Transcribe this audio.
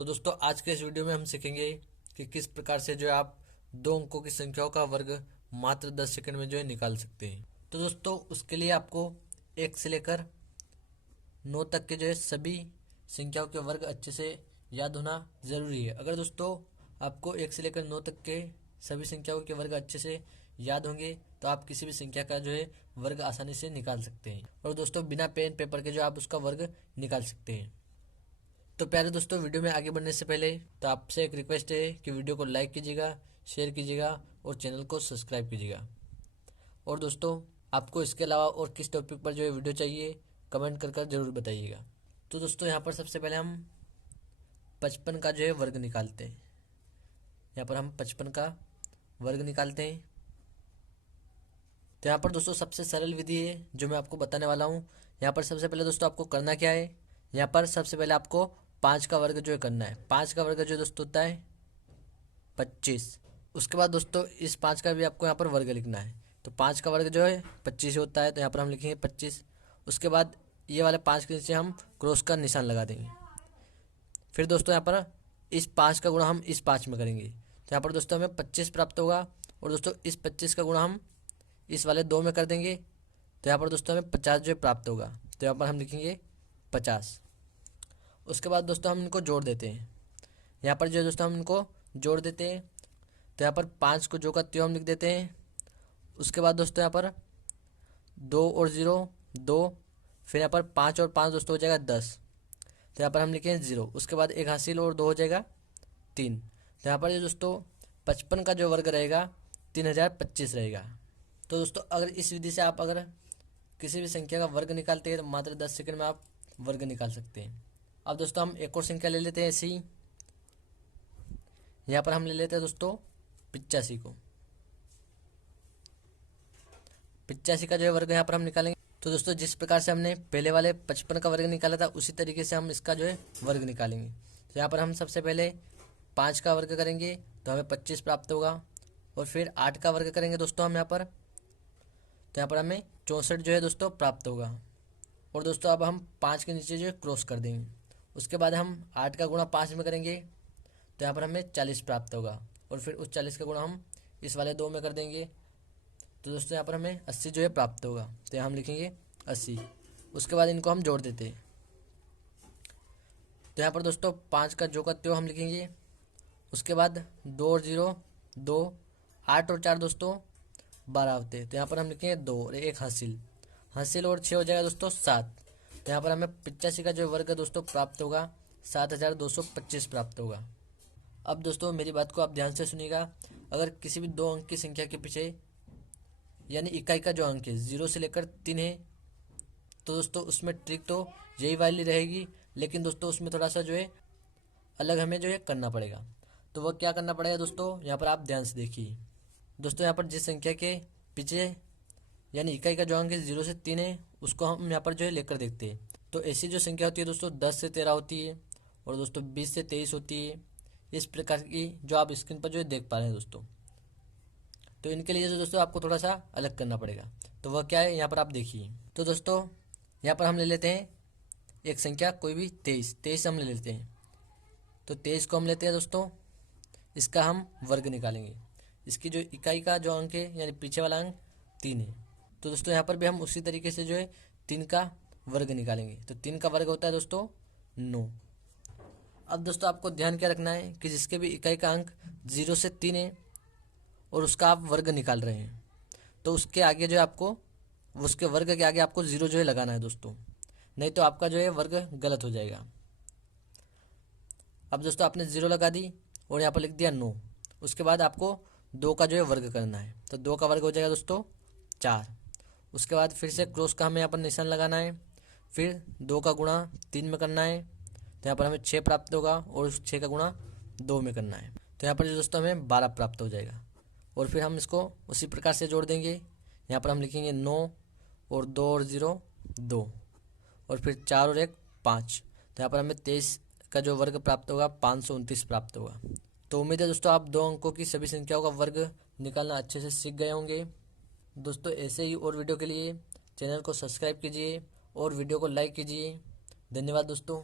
तो दोस्तों आज के इस वीडियो में हम सीखेंगे कि किस प्रकार से जो है आप दो अंकों की संख्याओं का वर्ग मात्र 10 सेकंड में जो है निकाल सकते हैं। तो दोस्तों उसके लिए आपको 1 से लेकर 9 तक के जो है सभी संख्याओं के वर्ग अच्छे से याद होना ज़रूरी है। अगर दोस्तों आपको 1 से लेकर 9 तक के सभी संख्याओं के वर्ग अच्छे से याद होंगे तो आप किसी भी संख्या का जो है वर्ग आसानी से निकाल सकते हैं और दोस्तों बिना पेन पेपर के जो आप उसका वर्ग निकाल सकते हैं। तो प्यारे दोस्तों वीडियो में आगे बढ़ने से पहले तो आपसे एक रिक्वेस्ट है कि वीडियो को लाइक कीजिएगा, शेयर कीजिएगा और चैनल को सब्सक्राइब कीजिएगा। और दोस्तों आपको इसके अलावा और किस टॉपिक पर जो है वीडियो चाहिए कमेंट कर ज़रूर बताइएगा। तो दोस्तों यहाँ पर सबसे पहले हम 55 का जो है वर्ग निकालते हैं। यहाँ पर हम 55 का वर्ग निकालते हैं। तो यहाँ पर दोस्तों सबसे सरल विधि है जो मैं आपको बताने वाला हूँ। यहाँ पर सबसे पहले दोस्तों आपको करना क्या है, यहाँ पर सबसे पहले आपको 5 का वर्ग जो है करना है। 5 का वर्ग जो है दोस्तों होता है 25। उसके बाद दोस्तों इस 5 का भी आपको यहाँ पर वर्ग लिखना है। तो 5 का वर्ग जो है 25 होता है, तो यहाँ पर हम लिखेंगे 25। उसके बाद ये वाले 5 के नीचे हम क्रॉस का निशान लगा देंगे। फिर दोस्तों यहाँ पर इस 5 का गुणा हम इस 5 में करेंगे, तो यहाँ पर दोस्तों हमें 25 प्राप्त होगा। और दोस्तों इस 25 का गुणा हम इस वाले 2 में कर देंगे, तो यहाँ पर दोस्तों हमें 50 जो है प्राप्त होगा। तो यहाँ पर हम लिखेंगे 50। उसके बाद दोस्तों हम इनको जोड़ देते हैं। यहाँ पर जो है दोस्तों हम इनको जोड़ देते हैं, तो यहाँ पर 5 को जो का त्यों हम लिख देते हैं। उसके बाद दोस्तों यहाँ पर 2 और 0 2, फिर यहाँ पर 5 और 5 दोस्तों हो जाएगा 10, तो यहाँ पर हम लिखेंगे 0। उसके बाद एक हासिल और 2 हो जाएगा 3। तो यहाँ पर जो दोस्तों 55 का जो वर्ग रहेगा 3025 रहेगा। तो दोस्तों अगर इस विधि से आप अगर किसी भी संख्या का वर्ग निकालते हैं तो मात्र 10 सेकंड में आप वर्ग निकाल सकते हैं। अब दोस्तों हम एक और संख्या ले लेते हैं ऐसे ही। यहाँ पर हम ले लेते हैं दोस्तों 85 को। 85 का जो है वर्ग यहाँ पर हम निकालेंगे। तो दोस्तों जिस प्रकार से हमने पहले वाले 55 का वर्ग निकाला था उसी तरीके से हम इसका जो है वर्ग निकालेंगे। तो यहाँ पर हम सबसे पहले 5 का वर्ग करेंगे तो हमें 25 प्राप्त होगा। और फिर 8 का वर्ग करेंगे दोस्तों हम यहाँ पर, तो यहाँ पर हमें 64 जो है दोस्तों प्राप्त होगा। और दोस्तों अब हम 5 के नीचे जो है क्रॉस कर देंगे। उसके बाद हम 8 का गुणा 5 में करेंगे, तो यहाँ पर हमें 40 प्राप्त होगा। और फिर उस 40 का गुणा हम इस वाले 2 में कर देंगे, तो दोस्तों यहाँ पर हमें 80 जो है प्राप्त होगा। तो यहाँ हम लिखेंगे 80। उसके बाद इनको हम जोड़ देते हैं। तो यहाँ पर दोस्तों 5 का जो का त्यों हम लिखेंगे। उसके बाद 2 और 0 2, 8 और 4 दोस्तों 12 होते हैं, तो यहाँ पर हम लिखेंगे 2 और एक हासिल हासिल और 6 हो जाएगा दोस्तों 7। तो यहाँ पर हमें 85 का जो वर्ग है दोस्तों प्राप्त होगा 7225 प्राप्त होगा। अब दोस्तों मेरी बात को आप ध्यान से सुनिएगा। अगर किसी भी 2 अंक की संख्या के पीछे यानी इकाई का जो अंक है 0 से लेकर 3 है, तो दोस्तों उसमें ट्रिक तो यही वाली रहेगी, लेकिन दोस्तों उसमें थोड़ा सा जो है अलग हमें जो है करना पड़ेगा। तो वह क्या करना पड़ेगा दोस्तों, यहाँ पर आप ध्यान से देखिए। दोस्तों यहाँ पर जिस संख्या के पीछे यानी इकाई का जो अंक है 0 से 3 है उसको हम यहाँ पर जो है लेकर देखते हैं। तो ऐसी जो संख्या होती है दोस्तों 10 से 13 होती है और दोस्तों 20 से 23 होती है। इस प्रकार की जो आप स्क्रीन पर जो है देख पा रहे हैं दोस्तों। तो इनके लिए जो दोस्तों आपको थोड़ा सा अलग करना पड़ेगा। तो वह क्या है यहाँ पर आप देखिए। तो दोस्तों यहाँ पर हम ले लेते हैं एक संख्या कोई भी 23 हम ले लेते हैं। तो 23 को हम लेते हैं दोस्तों, इसका हम वर्ग निकालेंगे। इसकी जो इकाई का जो अंक है यानी पीछे वाला अंक 3 है। तो दोस्तों यहाँ पर भी हम उसी तरीके से जो है 3 का वर्ग निकालेंगे। तो 3 का वर्ग होता है दोस्तों 9। अब दोस्तों आपको ध्यान क्या रखना है कि जिसके भी इकाई का अंक 0 से 3 है और उसका आप वर्ग निकाल रहे हैं, तो उसके आगे जो है आपको उसके वर्ग के आगे आपको 0 जो है लगाना है दोस्तों, नहीं तो आपका जो है वर्ग गलत हो जाएगा। अब दोस्तों आपने 0 लगा दी और यहाँ पर लिख दिया 9। उसके बाद आपको 2 का जो है वर्ग करना है, तो 2 का वर्ग हो जाएगा दोस्तों 4। उसके बाद फिर से क्रॉस का हमें यहाँ पर निशान लगाना है। फिर 2 का गुणा 3 में करना है, तो यहाँ पर हमें 6 प्राप्त होगा और उस 6 का गुणा 2 में करना है, तो यहाँ पर जो दोस्तों हमें 12 प्राप्त हो जाएगा। और फिर हम इसको उसी प्रकार से जोड़ देंगे। यहाँ पर हम लिखेंगे 9 और 2 और 0 2 और फिर 4 और 1 5, तो यहाँ पर हमें 23 का जो वर्ग प्राप्त होगा 529 प्राप्त होगा। तो उम्मीद है दोस्तों आप 2 अंकों की सभी संख्याओं का वर्ग निकालना अच्छे से सीख गए होंगे। दोस्तों ऐसे ही और वीडियो के लिए चैनल को सब्सक्राइब कीजिए और वीडियो को लाइक कीजिए। धन्यवाद दोस्तों।